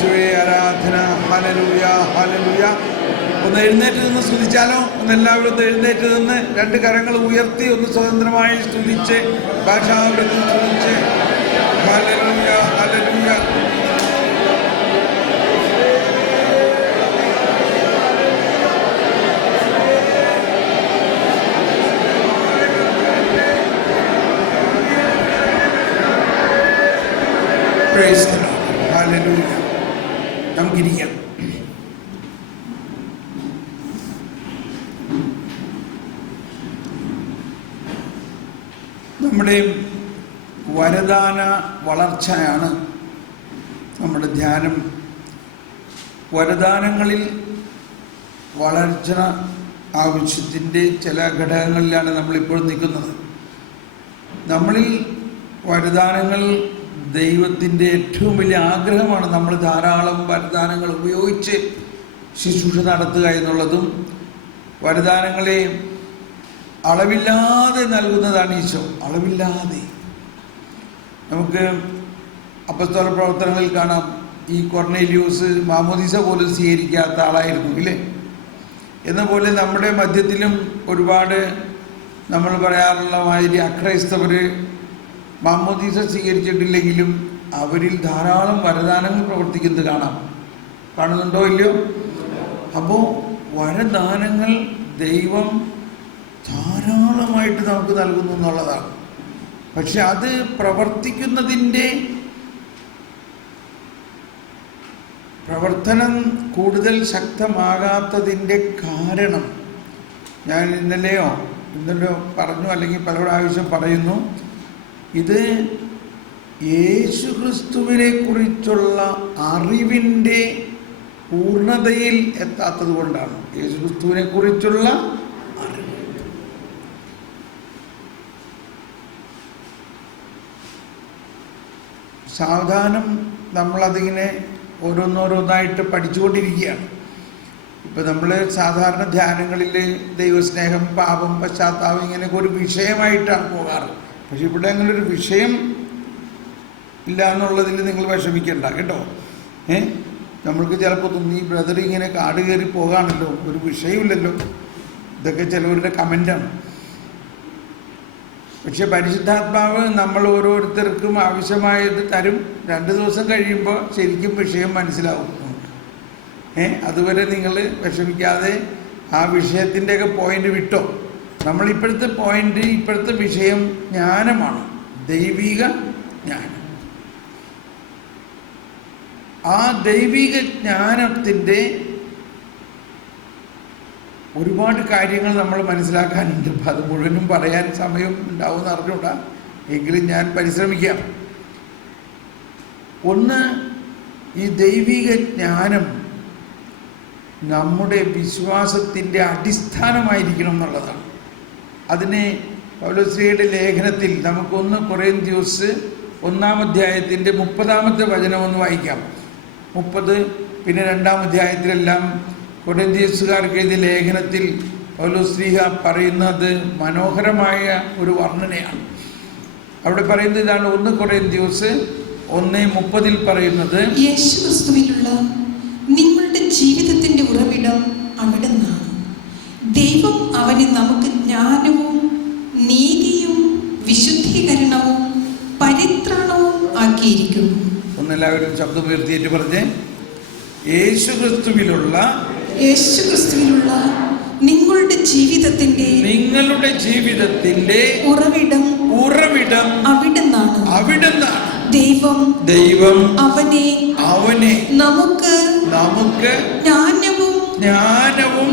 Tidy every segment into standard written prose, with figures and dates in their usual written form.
യേശുവേ ആരാധന. Hallelujah, hallelujah. ഒന്ന് എഴുന്നേറ്റ് നിന്ന് സ്തുതിച്ചാലോ? എല്ലാവരും ഒന്ന് എഴുന്നേറ്റ് നിന്ന് രണ്ട് കരങ്ങൾ ഉയർത്തി ഒന്ന് സ്വതന്ത്രമായി സ്തുതിച്ച് ഭാഷാവൃത്തിൽ സ്തുതിച്ച് hallelujah, hallelujah. Praise the Lord. Hallelujah. നമുക്കിരിക്കാം. നമ്മുടെ വരദാന വളർച്ചയാണ് നമ്മുടെ ധ്യാനം. വരദാനങ്ങളിൽ വളർച്ച ആവശ്യത്തിൻ്റെ ചില ഘടകങ്ങളിലാണ് നമ്മളിപ്പോൾ നിൽക്കുന്നത്. നമ്മളിൽ വരദാനങ്ങൾ ദൈവത്തിൻ്റെ ഏറ്റവും വലിയ ആഗ്രഹമാണ്. നമ്മൾ ധാരാളം വരദാനങ്ങൾ ഉപയോഗിച്ച് ശുശ്രൂഷ നടത്തുക എന്നുള്ളതും വരദാനങ്ങളെ അളവില്ലാതെ നൽകുന്നതാണ് ഈശോ. അളവില്ലാതെ. നമുക്ക് അപ്പസ്തോല പ്രവർത്തനങ്ങളിൽ കാണാം, ഈ കൊർന്നേലിയോസ് മാമോദീസ പോലും സ്വീകരിക്കാത്ത ആളായിരുന്നു ഇല്ലേ? എന്ന പോലെ നമ്മുടെ മധ്യത്തിലും ഒരുപാട് നമ്മൾ പറയാറുള്ള മാതിരി അക്രൈസ്തവർ മാമോദീസ സ്വീകരിച്ചിട്ടില്ലെങ്കിലും അവരിൽ ധാരാളം വരദാനങ്ങൾ പ്രവർത്തിക്കുന്നത് കാണുന്നുണ്ടോ ഇല്ലയോ? അപ്പോൾ വരദാനങ്ങൾ ദൈവം ധാരാളമായിട്ട് നമുക്ക് നൽകുന്നു എന്നുള്ളതാണ്. പക്ഷെ അത് പ്രവർത്തിക്കുന്നതിൻ്റെ പ്രവർത്തനം കൂടുതൽ ശക്തമാകാത്തതിൻ്റെ കാരണം ഞാൻ ഇന്നലെയോ പറഞ്ഞു, അല്ലെങ്കിൽ പല പ്രാവശ്യം പറയുന്നു, ഇത് യേശുക്രിസ്തുവിനെ കുറിച്ചുള്ള അറിവിൻ്റെ പൂർണ്ണതയിൽ എത്താത്തത് കൊണ്ടാണ്. യേശുക്രിസ്തുവിനെ കുറിച്ചുള്ള അറിവ്. സാവധാനം നമ്മളതിങ്ങനെ ഓരോന്നോരോന്നായിട്ട് പഠിച്ചുകൊണ്ടിരിക്കുകയാണ്. ഇപ്പം നമ്മൾ സാധാരണ ധ്യാനങ്ങളിൽ ദൈവസ്നേഹം, പാപം, പശ്ചാത്താപം ഇങ്ങനെയൊക്കെ ഒരു വിഷയമായിട്ടാണ് പോകാറ്. പക്ഷെ ഇവിടെ അങ്ങനെ ഒരു വിഷയം ഇല്ല എന്നുള്ളതിൽ നിങ്ങൾ വിഷമിക്കണ്ട കേട്ടോ. നമ്മൾക്ക് ചിലപ്പോൾ തോന്നി ഈ ബ്രദർ ഇങ്ങനെ കാട് കയറി പോകാണല്ലോ, ഒരു വിഷയമില്ലല്ലോ. ഇതൊക്കെ ചിലവരുടെ കമൻ്റാണ്. പക്ഷെ പരിശുദ്ധാത്മാവ് നമ്മൾ ഓരോരുത്തർക്കും ആവശ്യമായത് തരും. 2 ദിവസം കഴിയുമ്പോൾ ശരിക്കും വിഷയം മനസ്സിലാവും നമുക്ക്. അതുവരെ നിങ്ങൾ വിഷമിക്കാതെ ആ വിഷയത്തിൻ്റെയൊക്കെ പോയിന്റ് വിട്ടോ. നമ്മളിപ്പോഴത്തെ പോയിന്റ്, ഇപ്പോഴത്തെ വിഷയം ജ്ഞാനമാണ്, ദൈവിക ജ്ഞാനം. ആ ദൈവിക ജ്ഞാനത്തിൻ്റെ ഒരുപാട് കാര്യങ്ങൾ നമ്മൾ മനസ്സിലാക്കാനുണ്ട്. അപ്പം അത് മുഴുവനും പറയാൻ സമയം ഉണ്ടാവുമെന്ന് അറിഞ്ഞൂടാ, എങ്കിലും ഞാൻ പരിശ്രമിക്കാം. ഒന്ന്, ഈ ദൈവിക ജ്ഞാനം നമ്മുടെ വിശ്വാസത്തിൻ്റെ അടിസ്ഥാനമായിരിക്കണം എന്നുള്ളതാണ്. അതിനെ പൗലോസ്ലീഹയുടെ ലേഖനത്തിൽ നമുക്ക് 1 കൊറിന്ത്യൻസ് 1-ാം അധ്യായത്തിൻ്റെ 30-ാമത്തെ വചനം ഒന്ന് വായിക്കാം. 30, പിന്നെ 2-ാം അധ്യായത്തിലെല്ലാം കൊരിന്ത്യൻസുകാർക്ക് എഴുതിയ ലേഖനത്തിൽ പൗലോസ്ലീഹ പറയുന്നത് മനോഹരമായ ഒരു വർണ്ണനയാണ്. അവിടെ പറയുന്നത് ഇതാണ്. 1 കൊരിന്ത്യൻസ് 1:30 പറയുന്നത്, യേശുക്രിസ്തുവിലുള്ള നിങ്ങളുടെ ജീവിതത്തിന്റെ ഉറവിടം അവിടുന്നാണ്. ദൈവം അവനെ നമുക്ക് ജ്ഞാനവും നീതിയും വിശുദ്ധീകരണവും പരിത്രാണവും ആക്കിയിരിക്കുന്നു. ഒന്നെല്ലാവരും ശബ്ദം ഉയർത്തിയിട്ട് പറഞ്ഞേ, യേശുക്രിസ്തുവിലുള്ള നിങ്ങളുടെ ജീവിതത്തിന്റെ ഉറവിടം അവിടുന്നാണ്. ദൈവം അവനെ നമുക്ക് ജ്ഞാനവും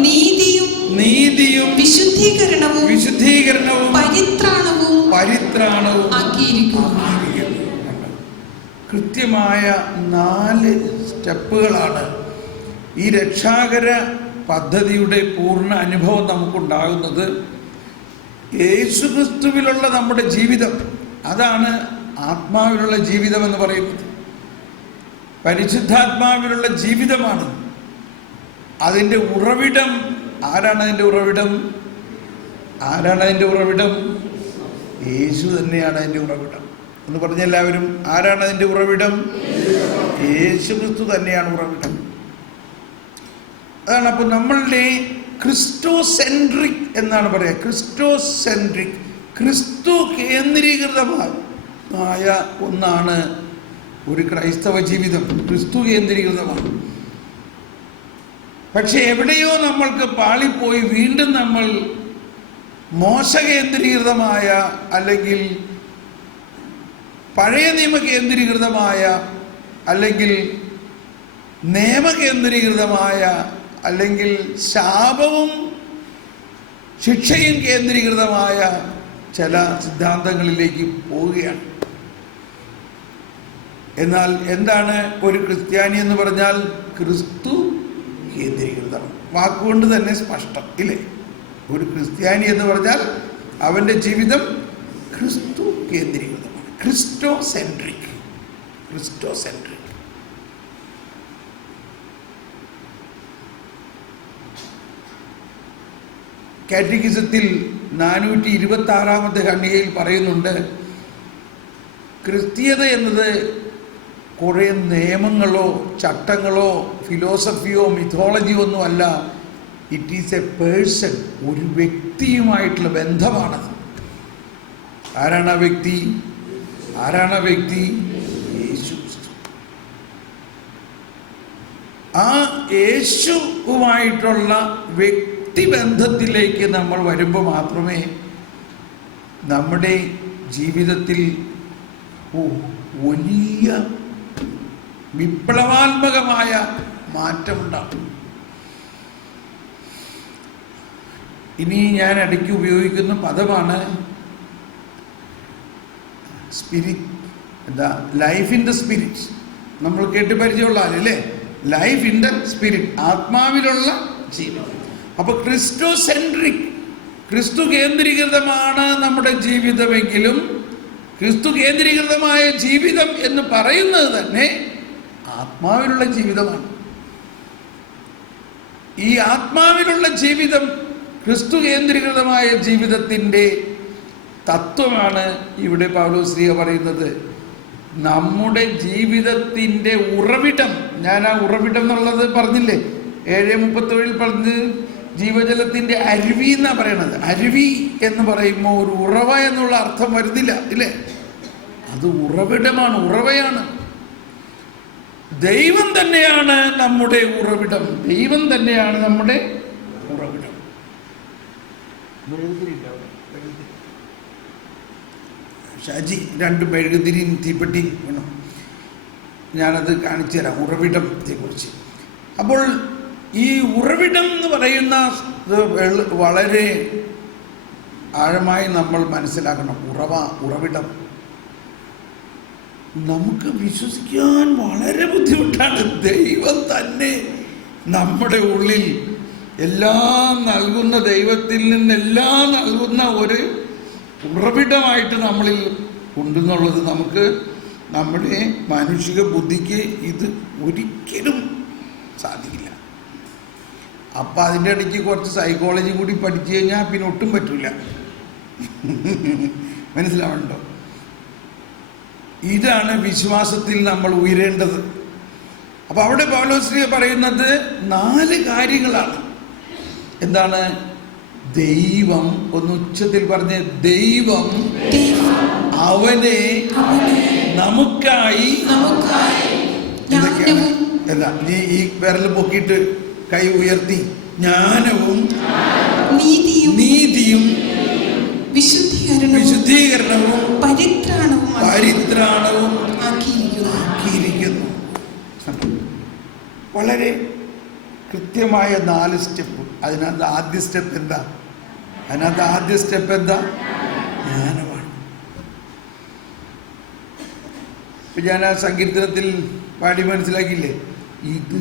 നീതിയും വിശുദ്ധീകരണവും പരിത്രാണവും ആക്കിയിരിക്കുന്നു. കൃത്യമായ 4 സ്റ്റെപ്പുകളാണ് ഈ രക്ഷാകര പദ്ധതിയുടെ പൂർണ്ണ അനുഭവം നമുക്കുണ്ടാകുന്നത്. യേശുക്രിസ്തുവിലുള്ള നമ്മുടെ ജീവിതം, അതാണ് ആത്മാവിലുള്ള ജീവിതം എന്ന് പറയുന്നത്. പരിശുദ്ധാത്മാവിലുള്ള ജീവിതമാണ് അതിൻ്റെ ഉറവിടം. ആരാണ് അതിൻ്റെ ഉറവിടം? യേശു തന്നെയാണ് അതിൻ്റെ ഉറവിടം. എന്ന് പറഞ്ഞെല്ലാവരും, ആരാണ് അതിൻ്റെ ഉറവിടം? യേശു ക്രിസ്തു തന്നെയാണ് ഉറവിടം. അതാണ് അപ്പോൾ നമ്മളുടെ ക്രിസ്റ്റോസെൻട്രിക് എന്നാണ് പറയുക. ക്രിസ്റ്റോസെൻട്രിക്, ക്രിസ്തു കേന്ദ്രീകൃതമായ ഒന്നാണ് ഒരു ക്രൈസ്തവ ജീവിതം. ക്രിസ്തു കേന്ദ്രീകൃതമാണ്. പക്ഷെ എവിടെയോ നമ്മൾക്ക് പാളിപ്പോയി വീണ്ടും നമ്മൾ മോശ കേന്ദ്രീകൃതമായ അല്ലെങ്കിൽ പഴയ നിയമ കേന്ദ്രീകൃതമായ അല്ലെങ്കിൽ നിയമകേന്ദ്രീകൃതമായ അല്ലെങ്കിൽ ശാപവും ശിക്ഷയും കേന്ദ്രീകൃതമായ ചില സിദ്ധാന്തങ്ങളിലേക്ക് പോവുകയാണ്. എന്നാൽ എന്താണ് ഒരു ക്രിസ്ത്യാനി എന്ന് പറഞ്ഞാൽ? ക്രിസ്തു കേന്ദ്രീകൃതമാണ്. വാക്കുകൊണ്ട് തന്നെ സ്പഷ്ടം ഇല്ലേ? ഒരു ക്രിസ്ത്യാനി എന്ന് പറഞ്ഞാൽ അവൻ്റെ ജീവിതം ക്രിസ്തു കേന്ദ്രീകൃതമാണ്. ക്രിസ്റ്റോസെൻട്രിക്. ക്രിസ്റ്റോസെൻട്രിക്. കാറ്റഗിസത്തിൽ 426 ഖണ്ഡികയിൽ പറയുന്നുണ്ട്, ക്രിസ്തീയത എന്നത് കുറേ നിയമങ്ങളോ ചട്ടങ്ങളോ ഫിലോസഫിയോ മിഥോളജിയോ ഒന്നുമല്ല. It is A person. ഒരു വ്യക്തിയുമായിട്ടുള്ള ബന്ധമാണത്. ആരാണ് ആ വ്യക്തി? ആരാണ് ആ വ്യക്തി? യേശു. ആ യേശുവുമായിട്ടുള്ള വ്യക്തിബന്ധത്തിലേക്ക് നമ്മൾ വരുമ്പോൾ മാത്രമേ നമ്മുടെ ജീവിതത്തിൽ വലിയ വിപ്ലവാത്മകമായ മാറ്റമുണ്ടാകും. ഇനി ഞാൻ ഇടയ്ക്ക് ഉപയോഗിക്കുന്ന പദമാണ് സ്പിരിറ്റ്. എന്താ? Life in the spirit. നമ്മൾ കേട്ട് പരിചയമുള്ള ആളല്ലേ? ലൈഫ് ഇൻ ദ സ്പിരിറ്റ്, ആത്മാവിലുള്ള ജീവിതം. അപ്പൊ ക്രിസ്റ്റോസെൻട്രിക്, ക്രിസ്തു കേന്ദ്രീകൃതമാണ് നമ്മുടെ ജീവിതമെങ്കിലും ക്രിസ്തു കേന്ദ്രീകൃതമായ ജീവിതം എന്ന് പറയുന്നത് തന്നെ ആത്മാവിലുള്ള ജീവിതമാണ്. ഈ ആത്മാവിലുള്ള ജീവിതം, ക്രിസ്തു കേന്ദ്രീകൃതമായ ജീവിതത്തിൻ്റെ തത്വമാണ് ഇവിടെ പൗലോസ്ലീഹ പറയുന്നത്. നമ്മുടെ ജീവിതത്തിൻ്റെ ഉറവിടം, ഞാൻ ആ ഉറവിടം എന്നുള്ളത് പറഞ്ഞില്ലേ, 7:37 പറഞ്ഞ് ജീവജലത്തിൻ്റെ അരുവി എന്നാണ് പറയണത്. അരുവി എന്ന് പറയുമ്പോൾ ഒരു ഉറവ എന്നുള്ള അർത്ഥം വരുന്നില്ല ഇല്ലേ? അത് ഉറവിടമാണ്, ഉറവയാണ്. ദൈവം തന്നെയാണ് നമ്മുടെ ഉറവിടം. ദൈവം തന്നെയാണ് നമ്മുടെ ഉറവിടം. ഷാജി 2 മെഴുകുതിരിയും തീപ്പെട്ടിയും വേണം. ഞാനത് കാണിച്ചു തരാം ഉറവിടത്തെ കുറിച്ച്. അപ്പോൾ ഈ ഉറവിടം എന്ന് പറയുന്ന വളരെ ആഴമായി നമ്മൾ മനസ്സിലാക്കണം. ഉറവിടം നമുക്ക് വിശ്വസിക്കാൻ വളരെ ബുദ്ധിമുട്ടാണ്. ദൈവം തന്നെ നമ്മുടെ ഉള്ളിൽ എല്ലാം നൽകുന്ന, ദൈവത്തിൽ നിന്നെല്ലാം നൽകുന്ന ഒരു ഉറവിടമായിട്ട് നമ്മളിൽ ഉണ്ടെന്നുള്ളത് നമുക്ക് നമ്മുടെ മാനുഷിക ബുദ്ധിക്ക് ഇത് ഒരിക്കലും സാധിക്കില്ല. അപ്പം അതിൻ്റെ ഇടയ്ക്ക് കുറച്ച് സൈക്കോളജി കൂടി പഠിച്ചു കഴിഞ്ഞാൽ പിന്നെ ഒട്ടും പറ്റില്ല. മനസ്സിലാവണ്ടോ? ഇതാണ് വിശ്വാസത്തിൽ നമ്മൾ ഉയരേണ്ടത്. അപ്പം അവിടെ പൗലോസ്ലീഹ പറയുന്നത് 4 കാര്യങ്ങളാണ്. എന്താണ്? ദൈവം, ഒന്ന് ഉച്ചത്തിൽ പറഞ്ഞ്, ദൈവം അവനെ നമുക്കായി. എന്തൊക്കെയാണ്? എന്താ? നീ ഈ വിരൽ പൊക്കിയിട്ട് കൈ ഉയർത്തി. ജ്ഞാനവും നീതിയും വിശുദ്ധീകരണവും പരിത്രാണവും ആക്കിയിരിക്കുന്നു. വളരെ കൃത്യമായ 4 സ്റ്റെപ്പ്. അതിനകത്ത് ആദ്യ സ്റ്റെപ്പ് എന്താ? ജ്ഞാനമാണ്. ഇപ്പം ഞാൻ ആ സങ്കീർത്തനത്തിൽ പാടി മനസ്സിലാക്കിയില്ലേ, ഇത്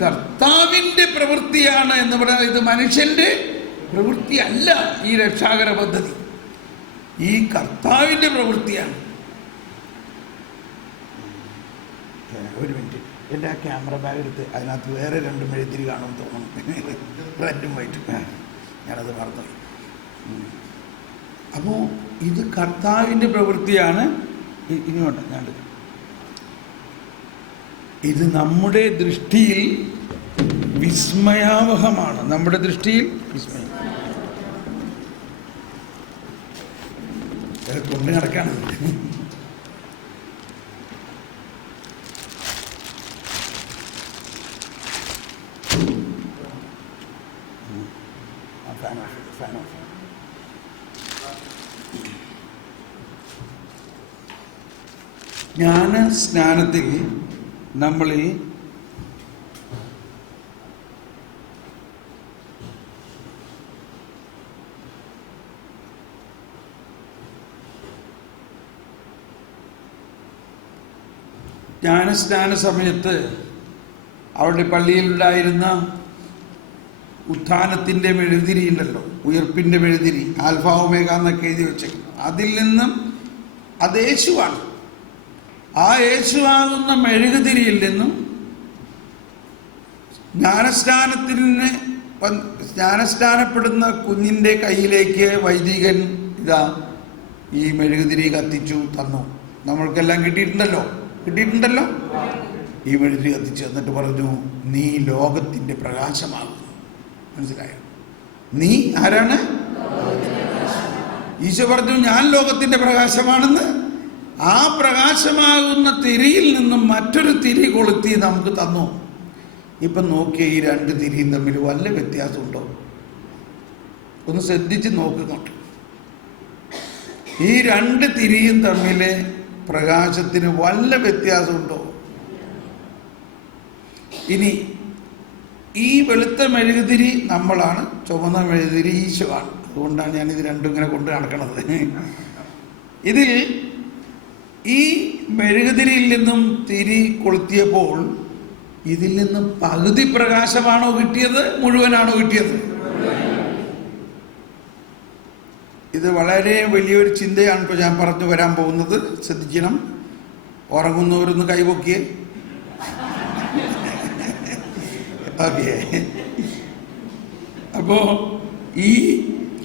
കർത്താവിൻ്റെ പ്രവൃത്തിയാണ് എന്ന് പറഞ്ഞാൽ ഇത് മനുഷ്യൻ്റെ പ്രവൃത്തി അല്ല. ഈ രക്ഷാകര പദ്ധതി ഈ കർത്താവിൻ്റെ പ്രവൃത്തിയാണ്. ഒരു മിനിറ്റ്, എൻ്റെ ആ ക്യാമറ ബാഗ് എടുത്ത് അതിനകത്ത് വേറെ 2 മെഴുതിരി കാണുമെന്ന് തോന്നുന്നു. റെഡും വൈറ്റും. ഞാനത് മറന്നു. അപ്പോൾ ഇത് കർത്താവിൻ്റെ പ്രവൃത്തിയാണ്. ഇനിയോട്ട് ഞാൻ ഇത് നമ്മുടെ ദൃഷ്ടിയിൽ വിസ്മയാവഹമാണ്. നമ്മുടെ ദൃഷ്ടിയിൽ വിസ്മയം കൊണ്ട് നടക്കാണ്. ജ്ഞാന സ്നാനത്തിൽ നമ്മളിൽ ജ്ഞാനസ്നാന സമയത്ത് അവരുടെ പള്ളിയിലുണ്ടായിരുന്ന ഉത്ഥാനത്തിൻ്റെ മെഴുതിരി ഉണ്ടല്ലോ, ഉയർപ്പിൻ്റെ മെഴുതിരി, ആൽഫ ഒമേഗ എന്നൊക്കെ എഴുതി വെച്ചേക്കുന്നു. അതിൽ നിന്നും അത് യേശുവാണ്. ആ യേശുവാകുന്ന മെഴുകുതിരിയിൽ നിന്നും ജ്ഞാനസ്നാനപ്പെടുന്ന കുഞ്ഞിൻ്റെ കയ്യിലേക്ക് വൈദികൻ ഇതാ ഈ മെഴുകുതിരി കത്തിച്ചു തന്നു. നമ്മൾക്കെല്ലാം കിട്ടിയിട്ടുണ്ടല്ലോ. ഈ മെഴുകുതിരി കത്തിച്ചു എന്നിട്ട് പറഞ്ഞു, നീ ലോകത്തിൻ്റെ പ്രകാശമാകുന്നു. മനസ്സിലായോ? നീ ആരാണ്? ഈശോ പറഞ്ഞു, ഞാൻ ലോകത്തിൻ്റെ പ്രകാശമാണെന്ന്. ആ പ്രകാശമാകുന്ന തിരിയിൽ നിന്നും മറ്റൊരു തിരി കൊളുത്തി നമുക്ക് തന്നു. ഇപ്പം നോക്കിയ ഈ രണ്ട് തിരിയും തമ്മിൽ വല്ല വ്യത്യാസമുണ്ടോ? ഒന്ന് ശ്രദ്ധിച്ച് നോക്കുന്നുണ്ട്. ഈ രണ്ട് തിരിയും തമ്മിൽ പ്രകാശത്തിന് വല്ല വ്യത്യാസമുണ്ടോ? ഇനി ഈ വെളുത്ത മെഴുകുതിരി നമ്മളാണ്, ചുവന്ന മെഴുകുതിരി ഈശോ ആണ്. അതുകൊണ്ടാണ് ഞാനിത് രണ്ടും ഇങ്ങനെ കൊണ്ട് നടക്കണത്. ഇതിൽ ഈ മെഴുകുതിരിയിൽ നിന്നും തിരി കൊളുത്തിയപ്പോൾ ഇതിൽ നിന്നും പകുതി പ്രകാശമാണോ കിട്ടിയത്, മുഴുവനാണോ കിട്ടിയത്? ഇത് വളരെ വലിയൊരു ചിന്തയാണ് ഇപ്പോൾ ഞാൻ പറഞ്ഞു വരാൻ പോകുന്നത്. ശ്രദ്ധിക്കണം. ഉറങ്ങുന്നവരൊന്ന് കൈപൊക്കിയേ. ഓക്കെ. അപ്പോൾ ഈ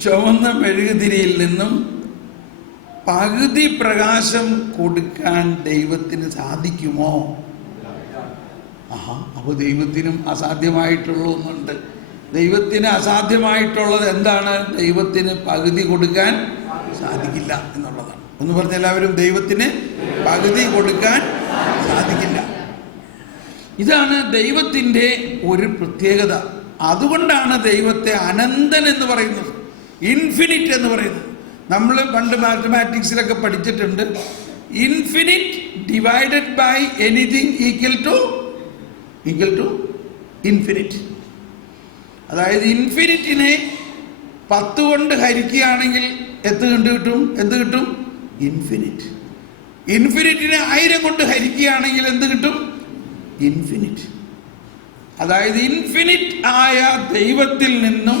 ചുവന്ന മെഴുകുതിരിയിൽ നിന്നും പകുതി പ്രകാശം കൊടുക്കാൻ ദൈവത്തിന് സാധിക്കുമോ? അപ്പോൾ ദൈവത്തിനും അസാധ്യമായിട്ടുള്ള ഒന്നുണ്ട്. ദൈവത്തിന് അസാധ്യമായിട്ടുള്ളത് എന്താണ്? ദൈവത്തിന് പകുതി കൊടുക്കാൻ സാധിക്കില്ല എന്നുള്ളതാണ്. ഒന്ന് പറഞ്ഞ എല്ലാവരും, ദൈവത്തിന് പകുതി കൊടുക്കാൻ സാധിക്കില്ല. ഇതാണ് ദൈവത്തിൻ്റെ ഒരു പ്രത്യേകത. അതുകൊണ്ടാണ് ദൈവത്തെ അനന്തൻ എന്ന് പറയുന്നത്, ഇൻഫിനിറ്റ് എന്ന് പറയുന്നത്. നമ്മൾ പണ്ട് മാത്തമാറ്റിക്സിലൊക്കെ പഠിച്ചിട്ടുണ്ട്, infinite divided by anything equal to infinite. അതായത് ഇൻഫിനിറ്റിനെ 10 കൊണ്ട് ഹരിക്കുകയാണെങ്കിൽ എന്ത് കിട്ടും? ഇൻഫിനിറ്റ്. ഇൻഫിനിറ്റിനെ 1000 കൊണ്ട് ഹരിക്കുകയാണെങ്കിൽ എന്ത് കിട്ടും? ഇൻഫിനിറ്റ്. അതായത് ഇൻഫിനിറ്റ് ആയ ദൈവത്തിൽ നിന്നും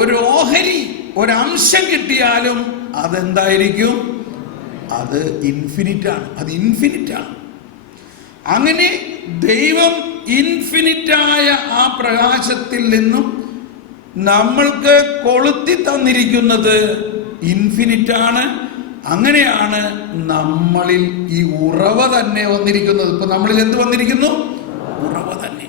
ഒരു ഓഹരി, ഒരംശം കിട്ടിയാലും അതെന്തായിരിക്കും? അത് ഇൻഫിനിറ്റാണ്. അത് ഇൻഫിനിറ്റാണ്. അങ്ങനെ ദൈവം ഇൻഫിനിറ്റായ ആ പ്രകാശത്തിൽ നിന്നും നമ്മൾക്ക് കൊളുത്തി തന്നിരിക്കുന്നത് ഇൻഫിനിറ്റാണ്. അങ്ങനെയാണ് നമ്മളിൽ ഈ ഉറവ തന്നെ വന്നിരിക്കുന്നത്. ഇപ്പൊ നമ്മളിൽ എന്ത് വന്നിരിക്കുന്നു? ഉറവ തന്നെ.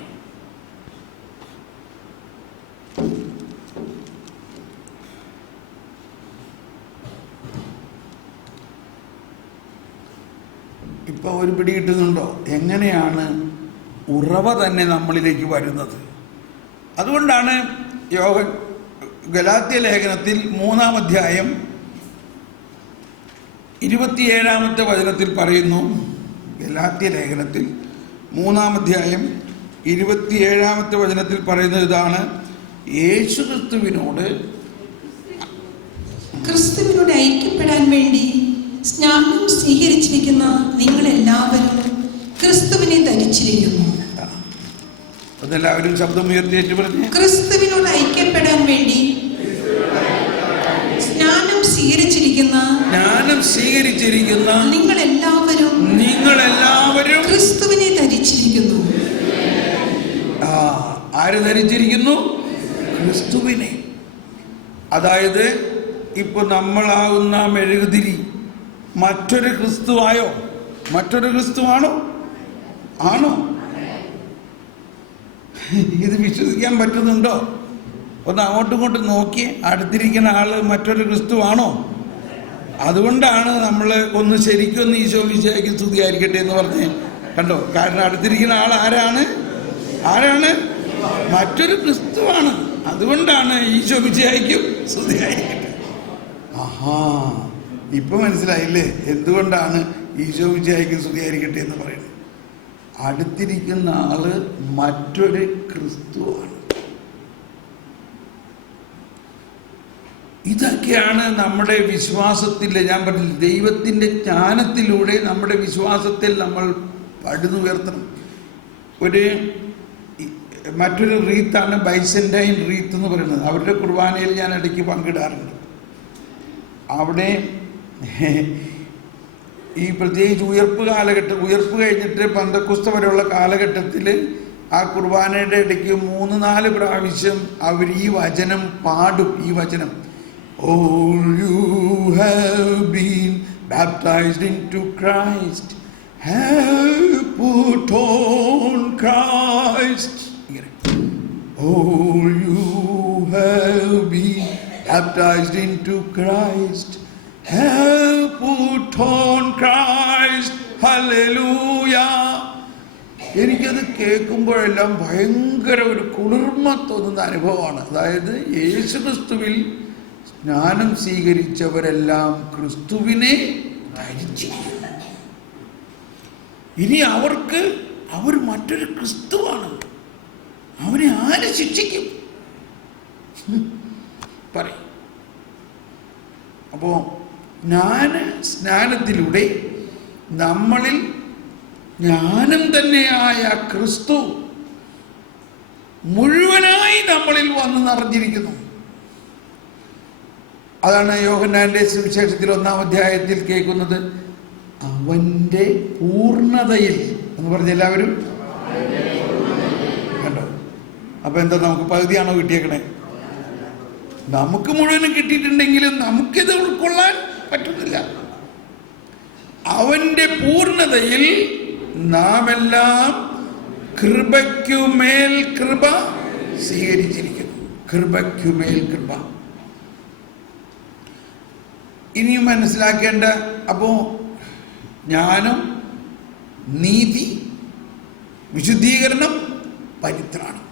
ഇപ്പൊ ഒരു പിടി കിട്ടുന്നുണ്ടോ? എങ്ങനെയാണ് ഉറവ തന്നെ നമ്മളിലേക്ക് വരുന്നത്? അതുകൊണ്ടാണ് ഗലാത്യ ലേഖനത്തിൽ 3-ാം അധ്യായം 27-ാമത്തെ വചനത്തിൽ പറയുന്നു. ഗലാത്യ ലേഖനത്തിൽ 3-ാം അധ്യായം 27-ാമത്തെ വചനത്തിൽ പറയുന്നത് ഇതാണ്: യേശുക്രിസ്തുവിനോട് ഐക്യപ്പെടാൻ വേണ്ടി സ്നാനം സ്വീകരിച്ചിരിക്കുന്ന നിങ്ങളെല്ലാവരും ക്രിസ്തുവിനെ ധരിച്ചിരിക്കുന്നു. അതെല്ലാവരും ശബ്ദം ഉയർത്തിയേറ്റ് പറഞ്ഞു. ക്രിസ്തുവിനോട് ഐക്യപ്പെടാൻ വേണ്ടി സ്നാനം സ്വീകരിച്ചിരിക്കുന്ന നിങ്ങളെല്ലാവരും ക്രിസ്തുവിനെ ധരിച്ചിരിക്കുന്നു. ആര് ധരിച്ചിരിക്കുന്നു? ക്രിസ്തുവിനെ. അതായത് ഇപ്പൊ നമ്മളാവുന്ന മെഴുകുതിരി മറ്റൊരു ക്രിസ്തുവായോ? മറ്റൊരു ക്രിസ്തുവാണോ? ആണോ? ഇത് വിശ്വസിക്കാൻ പറ്റുന്നുണ്ടോ? ഒന്ന് അങ്ങോട്ടും ഇങ്ങോട്ടും നോക്കി, അടുത്തിരിക്കുന്ന ആള് മറ്റൊരു ക്രിസ്തു ആണോ? അതുകൊണ്ടാണ് നമ്മൾ ഒന്ന് ശരിക്കൊന്ന് ഈശോ മിശിഹായ്ക്ക് സ്തുതിയായിരിക്കട്ടെ എന്ന് പറഞ്ഞ്. കണ്ടോ? കാരണം അടുത്തിരിക്കുന്ന ആൾ ആരാണ്? മറ്റൊരു ക്രിസ്തുവാണ്. അതുകൊണ്ടാണ് ഈശോ മിശിഹായ്ക്കും സ്തുതിയായിരിക്കട്ടെ. ആഹാ, ഇപ്പൊ മനസ്സിലായില്ലേ എന്തുകൊണ്ടാണ് ഈശോ മിശിഹായ്ക്കും സ്തുതിയായിരിക്കട്ടെ എന്ന് പറയുന്നത്? അടുത്തിരിക്കുന്ന ആള് മറ്റൊരു ക്രിസ്തുവാണ്. ഇതൊക്കെയാണ് നമ്മുടെ വിശ്വാസത്തിൽ, ഞാൻ പറഞ്ഞില്ല, ദൈവത്തിൻ്റെ ജ്ഞാനത്തിലൂടെ നമ്മുടെ വിശ്വാസത്തിൽ നമ്മൾ പടുന്നുയർത്തണം. മറ്റൊരു റീത്താണ് ബൈസന്റൈൻ റീത്ത് എന്ന് പറയുന്നത്. അവരുടെ കുർബാനയിൽ ഞാൻ ഇടയ്ക്ക് പങ്കിടാറുണ്ട്. അവിടെ ഈ പ്രത്യേകിച്ച് ഉയർപ്പ് കഴിഞ്ഞിട്ട് പന്തക്കുസ്ത വരെയുള്ള കാലഘട്ടത്തിൽ ആ കുർബാനയുടെ ഇടയ്ക്ക് 3-4 പ്രാവശ്യം അവർ ഈ വചനം പാടും. ഈ വചനം, "All you have been baptized into Christ, have put on Christ." "All you have been baptized into Christ, have put on Christ." Hallelujah. എനിക്കത് കേൾക്കുമ്പോഴെല്ലാം ഭയങ്കര ഒരു കുളിർമ തോന്നുന്ന അനുഭവമാണ്. അതായത് യേശുക്രിസ്തുവിൽ സ്നാനം സ്വീകരിച്ചവരെല്ലാം ക്രിസ്തുവിനെ ധരിച്ചിരിക്കുന്നു. ഇനി അവർ മറ്റൊരു ക്രിസ്തുവാണ്. അവനെ ആര് ശിക്ഷിക്കും? പറയും. അപ്പോൾ സ്നാനത്തിലൂടെ നമ്മളിൽ ജ്ഞാനം തന്നെയായ ക്രിസ്തു മുഴുവനായി നമ്മളിൽ വന്ന് നിറഞ്ഞിരിക്കുന്നു. അതാണ് യോഹന്നാന്റെ സുവിശേഷത്തിൽ 1-ാം അധ്യായത്തിൽ കേൾക്കുന്നത്, അവന്റെ പൂർണ്ണതയിൽ എന്ന് പറഞ്ഞ എല്ലാവരും കണ്ടോ? അപ്പൊ എന്താ, നമുക്ക് പകുതിയാണോ കിട്ടിയേക്കണേ? നമുക്ക് മുഴുവനും കിട്ടിയിട്ടുണ്ടെങ്കിലും നമുക്കിത് ഉൾക്കൊള്ളാൻ പറ്റുന്നില്ല. അവന്റെ പൂർണ്ണതയിൽ നാം എല്ലാം കൃപയ്ക്കുമേൽ കൃപ സ്വീകരിച്ചിരിക്കുന്നു. കൃപയ്ക്കുമേൽ കൃപ. ഇനിയും മനസ്സിലാക്കേണ്ട, അപ്പോ ജ്ഞാനം, നീതി, വിശുദ്ധീകരണം, പരിത്രാണം.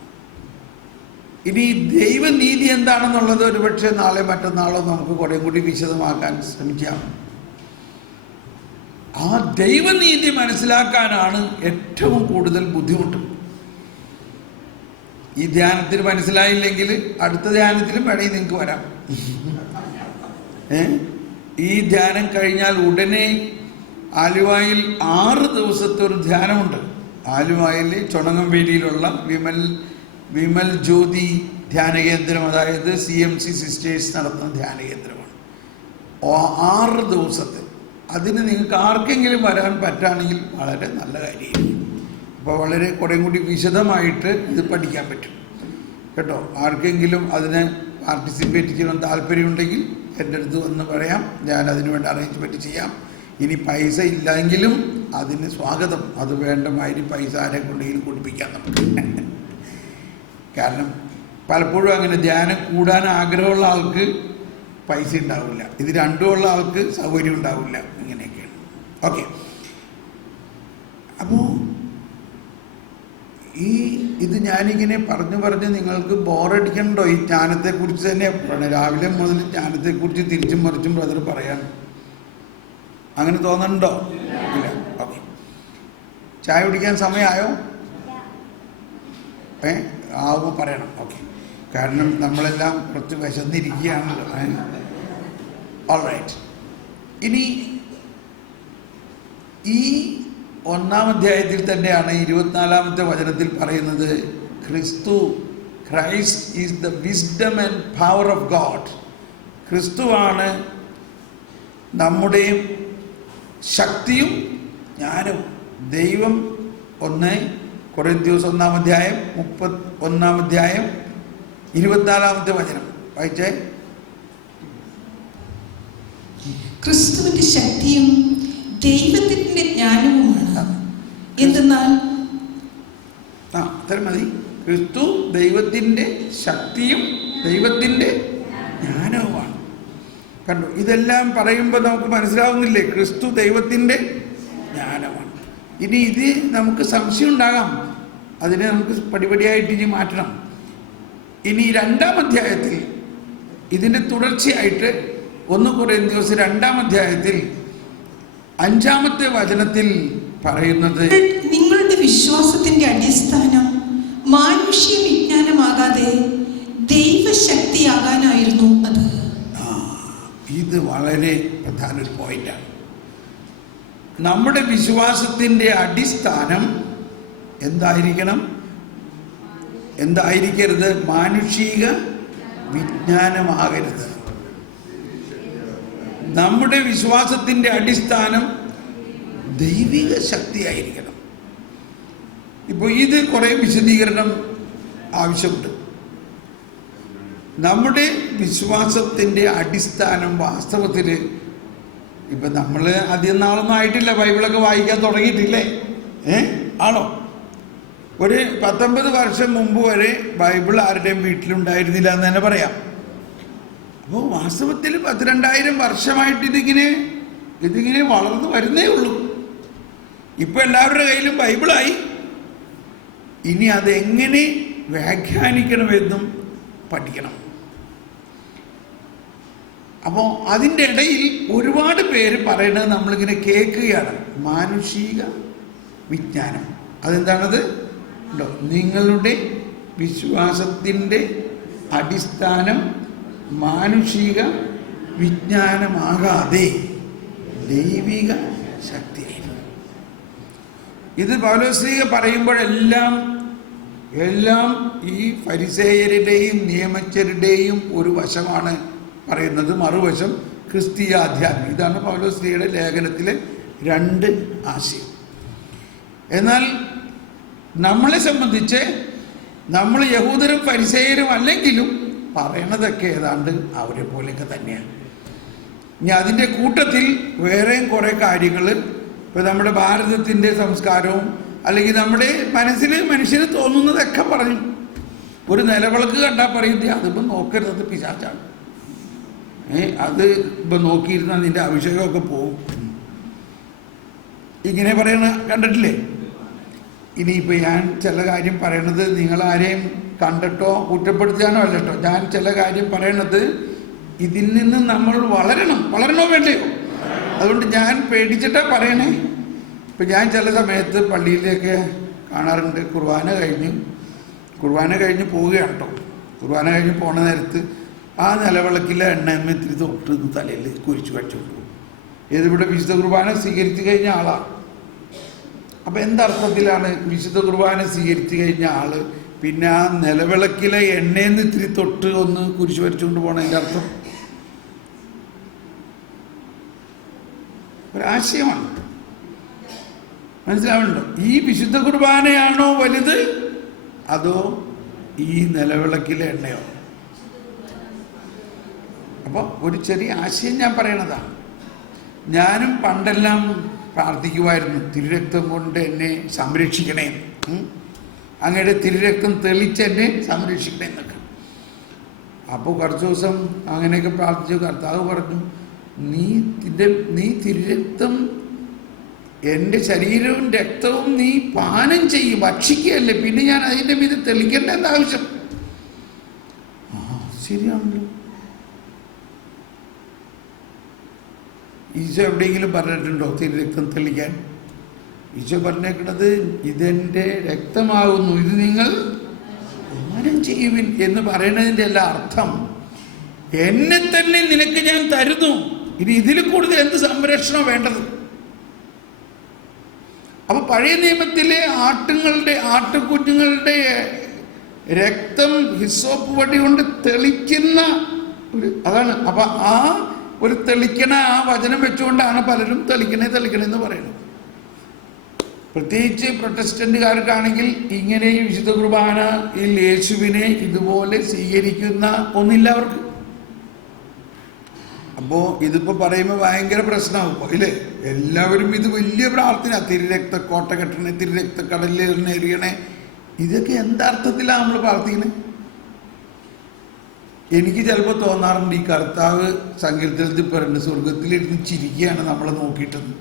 ഇനി ദൈവനീതി എന്താണെന്നുള്ളത് ഒരുപക്ഷെ നാളെ മറ്റന്നാളോ നമുക്ക് കുറേ കൂടി വിശദമാക്കാൻ ശ്രമിക്കാം. ആ ദൈവനീതി മനസ്സിലാക്കാനാണ് ഏറ്റവും കൂടുതൽ ബുദ്ധിമുട്ട്. ഈ ധ്യാനത്തിന് മനസ്സിലായില്ലെങ്കിൽ അടുത്ത ധ്യാനത്തിലും വേണമെങ്കിൽ നിങ്ങൾക്ക് വരാം. ഈ ധ്യാനം കഴിഞ്ഞാൽ ഉടനെ ആലുവായിൽ 6 ദിവസത്തെ ഒരു ധ്യാനമുണ്ട്. ആലുവായിൽ ചുണങ്ങംവേലിയിലുള്ള വിമൽ ജ്യോതി ധ്യാന കേന്ദ്രം, അതായത് CMC സിസ്റ്റേഴ്സ് നടത്തുന്ന ധ്യാന കേന്ദ്രമാണ്. 6 ദിവസത്തെ. അതിന് നിങ്ങൾക്ക് ആർക്കെങ്കിലും വരാൻ പറ്റുകയാണെങ്കിൽ വളരെ നല്ല കാര്യമായിരിക്കും. അപ്പോൾ വളരെ കുറേ കൂടി വിശദമായിട്ട് ഇത് പഠിക്കാൻ പറ്റും കേട്ടോ. ആർക്കെങ്കിലും അതിന് പാർട്ടിസിപ്പേറ്റ് ചെയ്യാൻ താല്പര്യമുണ്ടെങ്കിൽ എൻ്റെ അടുത്ത് വന്ന് പറയാം, ഞാൻ അതിനു വേണ്ടി അറേഞ്ച്മെൻറ്റ് ചെയ്യാം. ഇനി പൈസ ഇല്ലെങ്കിലും അതിന് സ്വാഗതം. അത് വേണ്ട മാതിരി പൈസ ആരെ കൊണ്ടെങ്കിലും കൊടുപ്പിക്കാം നമുക്ക്. കാരണം പലപ്പോഴും അങ്ങനെ ധ്യാനം കൂടാൻ ആഗ്രഹമുള്ള ആൾക്ക് പൈസ ഉണ്ടാവില്ല, ഇത് രണ്ടുമുള്ള ആൾക്ക് സൗകര്യം ഉണ്ടാവില്ല. ഇങ്ങനെയൊക്കെയാണ്. ഓക്കെ. അപ്പോൾ ഇത് ഞാനിങ്ങനെ പറഞ്ഞ് നിങ്ങൾക്ക് ബോറടിക്കണ്ടോ? ഈ ജ്ഞാനത്തെക്കുറിച്ച് തന്നെ രാവിലെ മുതൽ ജ്ഞാനത്തെക്കുറിച്ച് തിരിച്ചും മറിച്ചും ബ്രദർ പറയാൻ അങ്ങനെ തോന്നുന്നുണ്ടോ? ഇല്ല. ഓക്കെ. ചായ കുടിക്കാൻ സമയമായോ? ആവുമ്പോൾ പറയണം. ഓക്കെ. കാരണം നമ്മളെല്ലാം കുറച്ച് വിശന്നിരിക്കുകയാണല്ലോ. All right. ഇനി ഈ 1-ാം അധ്യായത്തിൽ തന്നെയാണ് 24-ാമത്തെ വചനത്തിൽ പറയുന്നത്, Christ is the wisdom and power of God. ക്രിസ്തുവാണ് നമ്മുടെ ശക്തിയും ജ്ഞാനവും. ദൈവം 1 കൊരിന്ത്യർ 1-ാം അധ്യായം 31-ാം അധ്യായം 24-ാമത്തെ വചനം വായിച്ചേ. ക്രിസ്തുവിന്റെ ശക്തിയും ദൈവത്തിന്റെ ജ്ഞാനവുമാണ്. എന്തെന്നാൽ അത്ര മതി. ക്രിസ്തു ദൈവത്തിൻ്റെ ശക്തിയും ദൈവത്തിൻ്റെ ജ്ഞാനവുമാണ്. കണ്ടു, ഇതെല്ലാം പറയുമ്പോൾ നമുക്ക് മനസ്സിലാവുന്നില്ലേ? ക്രിസ്തു ദൈവത്തിൻ്റെ ജ്ഞാനമാണ്. ഇനി ഇത് നമുക്ക് സംശയം ഉണ്ടാകാം, അതിനെ നമുക്ക് പടിപടിയായിട്ട് ഇനി മാറ്റണം. ഇനി 2-ാം അധ്യായത്തിൽ ഇതിൻ്റെ തുടർച്ചയായിട്ട് 1 കൊരിന്ത്യർ 2-ാം അധ്യായത്തിൽ 5-ാമത്തെ വചനത്തിൽ പറയുന്നത്, നിങ്ങളുടെ വിശ്വാസത്തിന്റെ അടിസ്ഥാനം മാനുഷ്യ വിജ്ഞാനമാകാതെ ദൈവശക്തിയാകാനായിരുന്നു അത്. ഇത് വളരെ പ്രധാന ഒരു പോയിന്റാണ്. നമ്മുടെ വിശ്വാസത്തിൻ്റെ അടിസ്ഥാനം എന്തായിരിക്കരുത്? മാനുഷിക വിജ്ഞാനമാകരുത്. നമ്മുടെ വിശ്വാസത്തിൻ്റെ അടിസ്ഥാനം ദൈവിക ശക്തിയായിരിക്കണം. ഇപ്പോൾ ഇത് കുറേ വിശദീകരണം ആവശ്യമുണ്ട്. നമ്മുടെ വിശ്വാസത്തിൻ്റെ അടിസ്ഥാനം വാസ്തവത്തിൽ ഇപ്പം നമ്മൾ അധികം നാളൊന്നും ആയിട്ടില്ല, ബൈബിളൊക്കെ വായിക്കാൻ തുടങ്ങിയിട്ടില്ലേ? ആണോ? ഒരു 19 വർഷം മുമ്പ് വരെ ബൈബിൾ ആരുടെയും വീട്ടിലുണ്ടായിരുന്നില്ല എന്ന് തന്നെ പറയാം. അപ്പോൾ വാസ്തവത്തിൽ 12,000 വർഷമായിട്ട് ഇതിങ്ങനെ വളർന്നു വരുന്നേ ഉള്ളൂ. ഇപ്പം എല്ലാവരുടെ കയ്യിലും ബൈബിളായി. ഇനി അതെങ്ങനെ വ്യാഖ്യാനിക്കണമെന്നും പഠിക്കണം. അപ്പോൾ അതിൻ്റെ ഇടയിൽ ഒരുപാട് പേര് പറയുന്നത് നമ്മളിങ്ങനെ കേൾക്കുകയാണ്, മാനുഷിക വിജ്ഞാനം. അതെന്താണത്? ഉണ്ടോ? നിങ്ങളുടെ വിശ്വാസത്തിൻ്റെ അടിസ്ഥാനം മാനുഷിക വിജ്ഞാനമാകാതെ ദൈവിക ശക്തിയായിരുന്നു. ഇത് പൗലോസ്ലീഹ പറയുമ്പോഴെല്ലാം ഈ ഫരിസേയരുടെയും നിയമജ്ഞരുടെയും ഒരു വശമാണ് പറയുന്നത്, മറുവശം ക്രിസ്തീയ ആധ്യാത്മികം. ഇതാണ് പൗലോസ്ലീഹയുടെ ലേഖനത്തിലെ 2 ആശയം. എന്നാൽ നമ്മളെ സംബന്ധിച്ച് നമ്മൾ യഹൂദരും ഫരിസേയരും അല്ലെങ്കിലും പറയണതൊക്കെ ഏതാണ്ട് അവരെ പോലെയൊക്കെ തന്നെയാണ്. ഇനി അതിൻ്റെ കൂട്ടത്തിൽ വേറെയും കുറേ കാര്യങ്ങൾ, ഇപ്പോൾ നമ്മുടെ ഭാരതത്തിൻ്റെ സംസ്കാരവും അല്ലെങ്കിൽ നമ്മുടെ മനസ്സിൽ മനുഷ്യന് തോന്നുന്നതൊക്കെ പറയും. ഒരു നിലവിളക്ക് കണ്ടാൽ പറയുന്നത് അതിപ്പോൾ നോക്കരുത്, അത് പിശാചാണ്, അത് ഇപ്പം നോക്കിയിരുന്നാൽ നിൻ്റെ അഭിഷേകമൊക്കെ പോവും, ഇങ്ങനെ പറയണ കണ്ടിട്ടില്ലേ? ഇനിയിപ്പോൾ ഞാൻ ചില കാര്യം പറയണത് നിങ്ങളാരെയും കണ്ടിട്ടോ കുറ്റപ്പെടുത്താനോ അല്ലട്ടോ. ഞാൻ ചില കാര്യം പറയണത് ഇതിൽ നിന്ന് നമ്മൾ വളരണോ വേണ്ടയോ? അതുകൊണ്ട് ഞാൻ പേടിച്ചിട്ടാണ് പറയണേ. ഇപ്പം ഞാൻ ചില സമയത്ത് പള്ളിയിലേക്ക് കാണാറുണ്ട്, കുർബാന കഴിഞ്ഞ് പോവുകയാണ് കേട്ടോ. കുർബാന കഴിഞ്ഞ് പോണ നേരത്ത് ആ നിലവിളക്കിലെ എണ്ണയമ്മ ഇത്തിരി തൊട്ട് തലയിൽ കുരിച്ചു വെച്ചോണ്ട് പോകും. ഇതിവിടെ വിശുദ്ധ കുർബാന സ്വീകരിച്ചു കഴിഞ്ഞ ആളാണ്. അപ്പം എന്തർത്ഥത്തിലാണ് വിശുദ്ധ കുർബാന സ്വീകരിച്ചു കഴിഞ്ഞ ആള് പിന്നെ ആ നിലവിളക്കിലെ എണ്ണയെന്ന് ഇത്തിരി തൊട്ട് ഒന്ന് കുരിശു വരച്ചുകൊണ്ട് പോണതിൻ്റെ അർത്ഥം? ഒരാശയമാണ്, മനസ്സിലാവുന്നുണ്ടോ? ഈ വിശുദ്ധ കുർബാനയാണോ വലുത് അതോ ഈ നിലവിളക്കിലെ എണ്ണയോ? അപ്പോൾ ഒരു ചെറിയ ആശയം ഞാൻ പറയണതാണ്. ഞാനും പണ്ടെല്ലാം പ്രാർത്ഥിക്കുമായിരുന്നു, തിരുരക്തം കൊണ്ട് എന്നെ സംരക്ഷിക്കണേ, അങ്ങയുടെ തിരുരക്തം തെളിച്ച് എന്നെ സംരക്ഷിക്കണേ എന്നൊക്കെ. അപ്പോൾ കുറച്ച് ദിവസം അങ്ങനെയൊക്കെ പ്രാർത്ഥിച്ചു. കർത്താവ് പറഞ്ഞു, നീ തിരുരക്തം, എൻ്റെ ശരീരവും രക്തവും നീ പാനം ചെയ്യും, ഭക്ഷിക്കുകയല്ലേ, പിന്നെ ഞാൻ അതിൻ്റെ മീത് തെളിക്കേണ്ട എന്താ ആവശ്യം? ശരിയാണല്ലോ. ഈശോ എവിടെയെങ്കിലും പറഞ്ഞിട്ടുണ്ടോ തിരുരക്തം തെളിക്കാൻ? ഈശോ പറഞ്ഞേക്കുന്നത് ഇതെൻ്റെ രക്തമാകുന്നു, ഇത് നിങ്ങൾ പാനം ചെയ്യുവിൻ എന്ന് പറയുന്നതിൻ്റെ എല്ലാ അർത്ഥം എന്നെ തന്നെ നിനക്ക് ഞാൻ തരുന്നു, ഇനി ഇതിൽ കൂടുതൽ എന്ത് സംരക്ഷണം വേണ്ടത്? അപ്പൊ പഴയ നിയമത്തിലെ ആട്ടുകുഞ്ഞുങ്ങളുടെ രക്തം ഹിസ്സോപ്പ് വടി കൊണ്ട് തെളിക്കുന്ന അതാണ്. അപ്പൊ ആ ഒരു തെളിക്കണ ആ വചനം വെച്ചുകൊണ്ടാണ് പലരും തെളിക്കണേന്ന് പറയുന്നത്. പ്രത്യേകിച്ച് പ്രൊട്ടസ്റ്റന്റുകാർക്കാണെങ്കിൽ ഇങ്ങനെ വിശുദ്ധ കുർബാനയിൽ യേശുവിനെ ഇതുപോലെ സ്വീകരിക്കുന്ന ഒന്നില്ല അവർക്ക്. അപ്പോൾ ഇതിപ്പോൾ പറയുമ്പോൾ ഭയങ്കര പ്രശ്നമാവും ഇപ്പോൾ ഇല്ലേ? എല്ലാവരും ഇത് വലിയ പ്രാർത്ഥന, തിരുരക്ത കോട്ട കെട്ടണേ, തിരുരക്ത കടലിൽ എറിയണേ, ഇതൊക്കെ എന്താർത്ഥത്തിലാണ് നമ്മൾ പ്രാർത്ഥിക്കുന്നത്? എനിക്ക് ചിലപ്പോൾ തോന്നാറുണ്ട്, ഈ കർത്താവ് സങ്കീർത്തനത്തിൽ പറയുന്നത് സ്വർഗത്തിലിരുന്ന് ചിരിക്കുകയാണ് നമ്മളെ നോക്കിയിട്ടെന്ന്.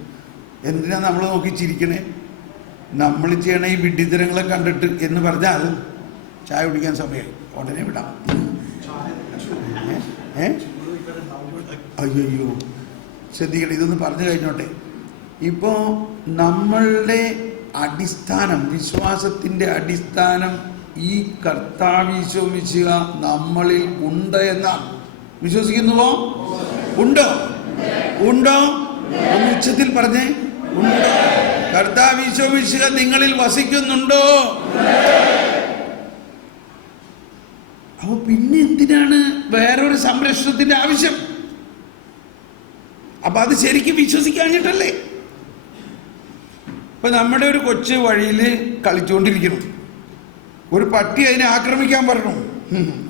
എന്തിനാ നമ്മൾ നോക്കി ചിരിക്കണേ? നമ്മൾ ചെയ്യണ ഈ വിഡ്ഢിത്തരങ്ങളെ കണ്ടിട്ട് എന്ന് പറഞ്ഞാൽ ചായ കുടിക്കാൻ സമയമായി, ഉടനെ വിടാം. അയ്യോ ശ്രദ്ധിക്കണം, ഇതൊന്ന് പറഞ്ഞു കഴിഞ്ഞോട്ടെ. ഇപ്പോൾ നമ്മളുടെ അടിസ്ഥാനം, വിശ്വാസത്തിൻ്റെ അടിസ്ഥാനം ഈ കർത്താവീശോ മിശിഹ നമ്മളിൽ ഉണ്ട് എന്നാണ്. വിശ്വസിക്കുന്നുവോ? ഉണ്ടോ? ഉണ്ടോ? ഒന്ന് ഉച്ചത്തിൽ പറഞ്ഞേ, ഉണ്ടോ? കർത്താവീശോ മിശിഹ നിങ്ങളിൽ വസിക്കുന്നുണ്ടോ? അപ്പൊ പിന്നെ എന്തിനാണ് വേറൊരു സംരക്ഷണത്തിന്റെ ആവശ്യം? അപ്പൊ അത് ശരിക്കും വിശ്വസിക്കാഞ്ഞിട്ടല്ലേ? ഇപ്പൊ നമ്മുടെ ഒരു കൊച്ചു വഴിയിൽ കളിച്ചുകൊണ്ടിരിക്കണം, ഒരു പട്ടി അതിനെ ആക്രമിക്കാൻ പറഞ്ഞു.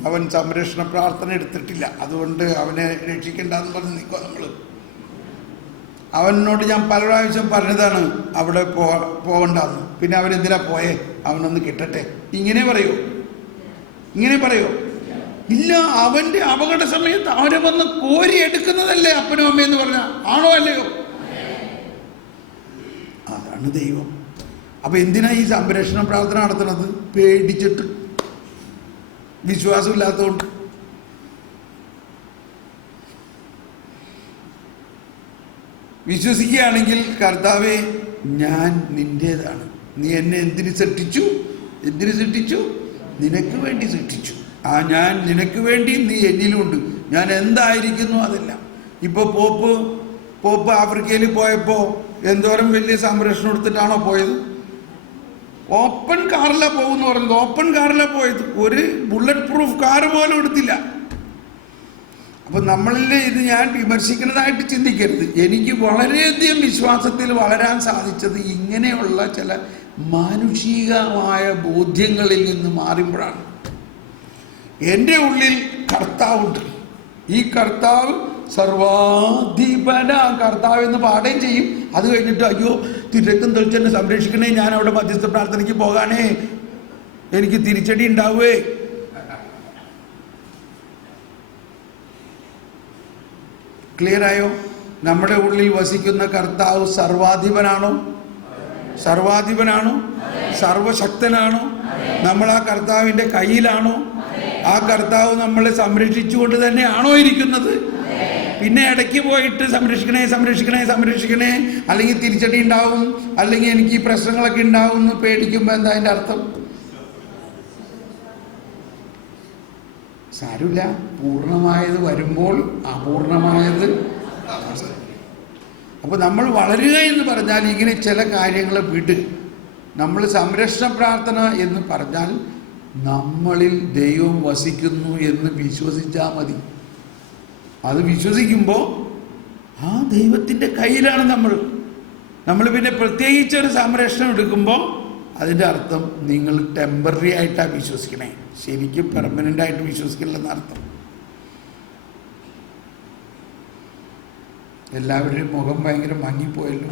അവൻ സംരക്ഷണ പ്രാർത്ഥന എടുത്തിട്ടില്ല, അതുകൊണ്ട് അവനെ രക്ഷിക്കണ്ടെന്ന് പറഞ്ഞ് നിൽക്കുക നമ്മൾ. അവനോട് ഞാൻ പല പ്രാവശ്യം പറഞ്ഞതാണ് അവിടെ പോകണ്ടെന്ന്. പിന്നെ അവനെന്തിനാ പോയേ? അവനൊന്ന് കിട്ടട്ടെ. ഇങ്ങനെ പറയോ? ഇങ്ങനെ പറയോ? ഇല്ല. അവന്റെ അപകട സമയത്ത് അവരെ വന്ന് കോരി എടുക്കുന്നതല്ലേ അപ്പനും അമ്മയെന്ന് പറഞ്ഞ, ആണോ അല്ലയോ? അതാണ് ദൈവം. അപ്പൊ എന്തിനാ ഈ സംരക്ഷണ പ്രാർത്ഥന നടത്തുന്നത്? പേടിച്ചിട്ട്, വിശ്വാസമില്ലാത്തതുകൊണ്ട്. വിശ്വസിക്കുകയാണെങ്കിൽ, കർത്താവേ ഞാൻ നിന്റേതാണ്, നീ എന്നെ എന്തിനു സൃഷ്ടിച്ചു? എന്തിനു സൃഷ്ടിച്ചു? നിനക്ക് വേണ്ടി സൃഷ്ടിച്ചു. ഞാൻ നിനക്ക് വേണ്ടി, നീ എന്നിലുണ്ട്. ഞാൻ എന്തായിരിക്കുന്നു അതെല്ലാം. ഇപ്പൊ പോപ്പ് ആഫ്രിക്കയിൽ പോയപ്പോ എന്തോരം വലിയ സംരക്ഷണം എടുത്തിട്ടാണോ പോയത്? ഓപ്പൺ കാറിലാണ് പോകുന്നു പറഞ്ഞത്. ഓപ്പൺ കാറിലാണ് പോയത്, ഒരു ബുള്ളറ്റ് പ്രൂഫ് കാറ് പോലും എടുത്തില്ല. അപ്പൊ നമ്മളിൽ ഇത് ഞാൻ വിമർശിക്കുന്നതായിട്ട് ചിന്തിക്കരുത്. എനിക്ക് വളരെയധികം വിശ്വാസത്തിൽ വളരാൻ സാധിച്ചത് ഇങ്ങനെയുള്ള ചില മാനുഷികമായ ബോധ്യങ്ങളിൽ നിന്ന് മാറുമ്പോഴാണ്. എൻ്റെ ഉള്ളിൽ കർത്താവുണ്ട്. ഈ കർത്താവ് സർവാധിപന കർത്താവ് എന്ന് പാടുകയും ചെയ്യും. അത് കഴിഞ്ഞിട്ട് അയ്യോ രക്തം തെളിച്ചെന്നെ സംരക്ഷിക്കണേ, ഞാൻ അവിടെ മധ്യസ്ഥ പ്രാർത്ഥനയ്ക്ക് പോകാനേ, എനിക്ക് തിരിച്ചടി ഉണ്ടാവേ. ക്ലിയർ ആയോ? നമ്മുടെ ഉള്ളിൽ വസിക്കുന്ന കർത്താവ് സർവാധിപനാണോ? സർവാധിപനാണോ? സർവശക്തനാണോ? നമ്മൾ ആ കർത്താവിൻ്റെ കയ്യിലാണോ? ആ കർത്താവ് നമ്മളെ സംരക്ഷിച്ചുകൊണ്ട് തന്നെയാണോ ഇരിക്കുന്നത്? പിന്നെ ഇടയ്ക്ക് പോയിട്ട് സംരക്ഷിക്കണേ സംരക്ഷിക്കണേ സംരക്ഷിക്കണേ, അല്ലെങ്കിൽ തിരിച്ചടി ഉണ്ടാവും, അല്ലെങ്കിൽ എനിക്ക് ഈ പ്രശ്നങ്ങളൊക്കെ ഉണ്ടാവും എന്ന് പേടിക്കുമ്പോൾ എന്താ അതിൻ്റെ അർത്ഥം? സാരമില്ല, പൂർണ്ണമായത് വരുമ്പോൾ അപൂർണമായത്. അപ്പോൾ നമ്മൾ വളരുക എന്ന് പറഞ്ഞാൽ ഇങ്ങനെ ചില കാര്യങ്ങൾ വിട്. നമ്മൾ സംരക്ഷണ പ്രാർത്ഥന എന്ന് പറഞ്ഞാൽ നമ്മളിൽ ദൈവം വസിക്കുന്നു എന്ന് വിശ്വസിച്ചാൽ മതി. അത് വിശ്വസിക്കുമ്പോൾ ആ ദൈവത്തിൻ്റെ കയ്യിലാണ് നമ്മൾ പിന്നെ പ്രത്യേകിച്ചൊരു സംരക്ഷണം എടുക്കുമ്പോൾ അതിൻ്റെ അർത്ഥം നിങ്ങൾ ടെമ്പററി ആയിട്ടാണ് വിശ്വസിക്കണേ, ശരിക്കും പെർമനൻ്റ് ആയിട്ട് വിശ്വസിക്കില്ലെന്ന് അർത്ഥം. എല്ലാവരുടെയും മുഖം ഭയങ്കര മങ്ങിപ്പോയല്ലോ.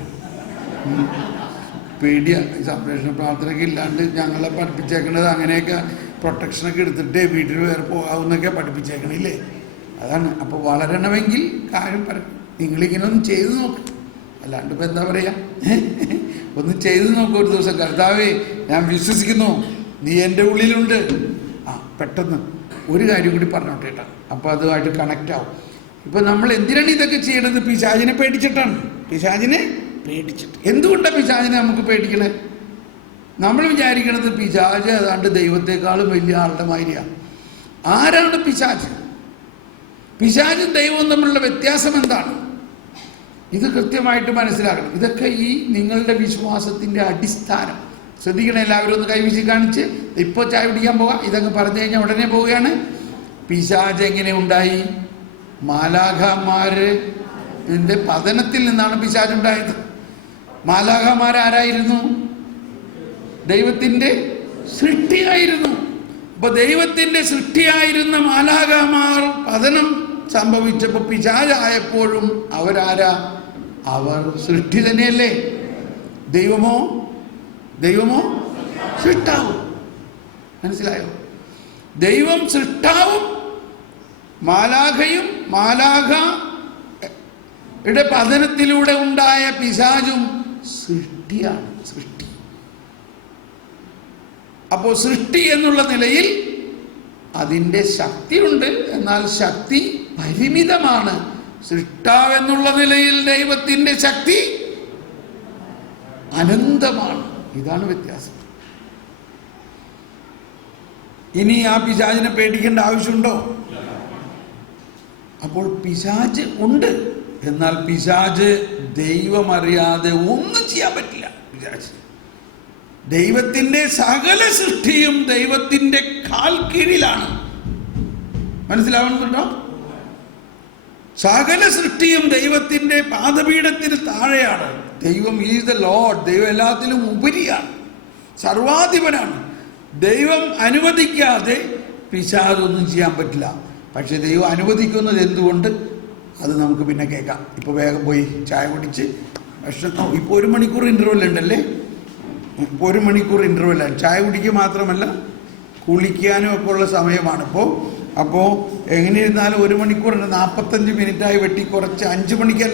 പേടിയാണ്. ഈ സംരക്ഷണ പ്രാർത്ഥനയ്ക്ക് ഇല്ലാണ്ട് ഞങ്ങളെ പഠിപ്പിച്ചേക്കണത് അങ്ങനെയൊക്കെ പ്രൊട്ടക്ഷനൊക്കെ എടുത്തിട്ട് വീട്ടിൽ വേറെ പോകാവുന്നൊക്കെ പഠിപ്പിച്ചേക്കണില്ലേ? അതാണ്. അപ്പോൾ വളരണമെങ്കിൽ കാര്യം പറയും, നിങ്ങളിങ്ങനെ ഒന്ന് ചെയ്തു നോക്ക്. അല്ലാണ്ട് ഇപ്പം എന്താ പറയുക, ഒന്ന് ചെയ്തു നോക്കും ഒരു ദിവസം. കർത്താവേ ഞാൻ വിശ്വസിക്കുന്നു, നീ എൻ്റെ ഉള്ളിലുണ്ട്. പെട്ടെന്ന് ഒരു കാര്യം കൂടി പറഞ്ഞോട്ടെ കേട്ടോ, അപ്പോൾ അതുമായിട്ട് കണക്റ്റ് ആവും. ഇപ്പം നമ്മൾ എന്തിനാണ് ഇതൊക്കെ ചെയ്യണത്? പിശാചിനെ പേടിച്ചിട്ടാണ്. പിശാചിനെ പേടിച്ചിട്ട്. എന്തുകൊണ്ടാണ് പിശാചിനെ നമുക്ക് പേടിക്കണേ? നമ്മൾ വിചാരിക്കണത് പിശാച് ഏതാണ്ട് ദൈവത്തെക്കാളും വലിയ ആളുടെ മാതിരിയാണ്. ആരാണ് പിശാച്? പിശാചും ദൈവവും തമ്മിലുള്ള വ്യത്യാസം എന്താണ്? ഇത് കൃത്യമായിട്ട് മനസ്സിലാക്കണം. ഇതൊക്കെ ഈ നിങ്ങളുടെ വിശ്വാസത്തിൻ്റെ അടിസ്ഥാനം. ശ്രദ്ധിക്കണം, എല്ലാവരും ഒന്ന് കൈവീശി കാണിച്ച്. ഇപ്പോൾ ചായ പിടിക്കാൻ പോകാം. ഇതൊക്കെ പറഞ്ഞു കഴിഞ്ഞാൽ ഉടനെ പോവുകയാണ്. പിശാച് എങ്ങനെ ഉണ്ടായി? മാലാഖമാരുടെ പതനത്തിൽ നിന്നാണ് പിശാച് ഉണ്ടായത്. മാലാഖമാരാരായിരുന്നു? ദൈവത്തിൻ്റെ സൃഷ്ടിയായിരുന്നു. അപ്പോൾ ദൈവത്തിൻ്റെ സൃഷ്ടിയായിരുന്ന മാലാഖമാർ പതനം സംഭവിച്ചപ്പോൾ പിശാചായപ്പോഴും അവരാരാ? അവർ സൃഷ്ടി തന്നെയല്ലേ? ദൈവമോ സൃഷ്ടാവ്. മനസ്സിലായോ? ദൈവം സൃഷ്ടാവും മാലാഖയും മാലാഖയുടെ പതനത്തിലൂടെ ഉണ്ടായ പിശാചും സൃഷ്ടിയാണ്. സൃഷ്ടി. അപ്പോൾ സൃഷ്ടി എന്നുള്ള നിലയിൽ അതിൻ്റെ ശക്തിയുണ്ട്, എന്നാൽ ശക്തി പരിമിതമാണ്. സൃഷ്ടാവ് എന്നുള്ള നിലയിൽ ദൈവത്തിൻ്റെ ശക്തി അനന്തമാണ്. ഇതാണ് വ്യത്യാസം. ഇനി ആ പിശാചിനെ പേടിക്കേണ്ട ആവശ്യമുണ്ടോ? അപ്പോൾ പിശാച് ഉണ്ട്, എന്നാൽ പിശാച് ദൈവമറിയാതെ ഒന്നും ചെയ്യാൻ പറ്റില്ല. പിശാച് ദൈവത്തിൻ്റെ സകല സൃഷ്ടിയും ദൈവത്തിൻ്റെ കാൽ കീഴിലാണ്. മനസ്സിലാവുന്നുണ്ടോ? സകല സൃഷ്ടിയും ദൈവത്തിൻ്റെ പാദപീഠത്തിന് താഴെയാണ്. ദൈവം ഈസ് ദ ലോർഡ്. ദൈവം എല്ലാത്തിലും ഉപരിയാണ്, സർവാധിപനാണ്. ദൈവം അനുവദിക്കാതെ പിശാചൊന്നും ചെയ്യാൻ പറ്റില്ല. പക്ഷെ ദൈവം അനുവദിക്കുന്നത് എന്തുകൊണ്ട്, അത് നമുക്ക് പിന്നെ കേൾക്കാം. ഇപ്പോൾ വേഗം പോയി ചായ കുടിച്ച് ഭക്ഷണം. ഇപ്പോൾ 1 മണിക്കൂർ ഇൻ്റർവെൽ ഉണ്ടല്ലേ? ഇപ്പോൾ 1 മണിക്കൂർ ഇൻ്റർവെല്ലാണ്. ചായ കുടിക്കുക മാത്രമല്ല കുളിക്കാനും ഒക്കെ ഉള്ള സമയമാണിപ്പോൾ. അപ്പോൾ എങ്ങനെ ഇരുന്നാലും 1 മണിക്കൂർ 45 മിനിറ്റായി വെട്ടി കുറച്ച് 5 മണിക്കല്ല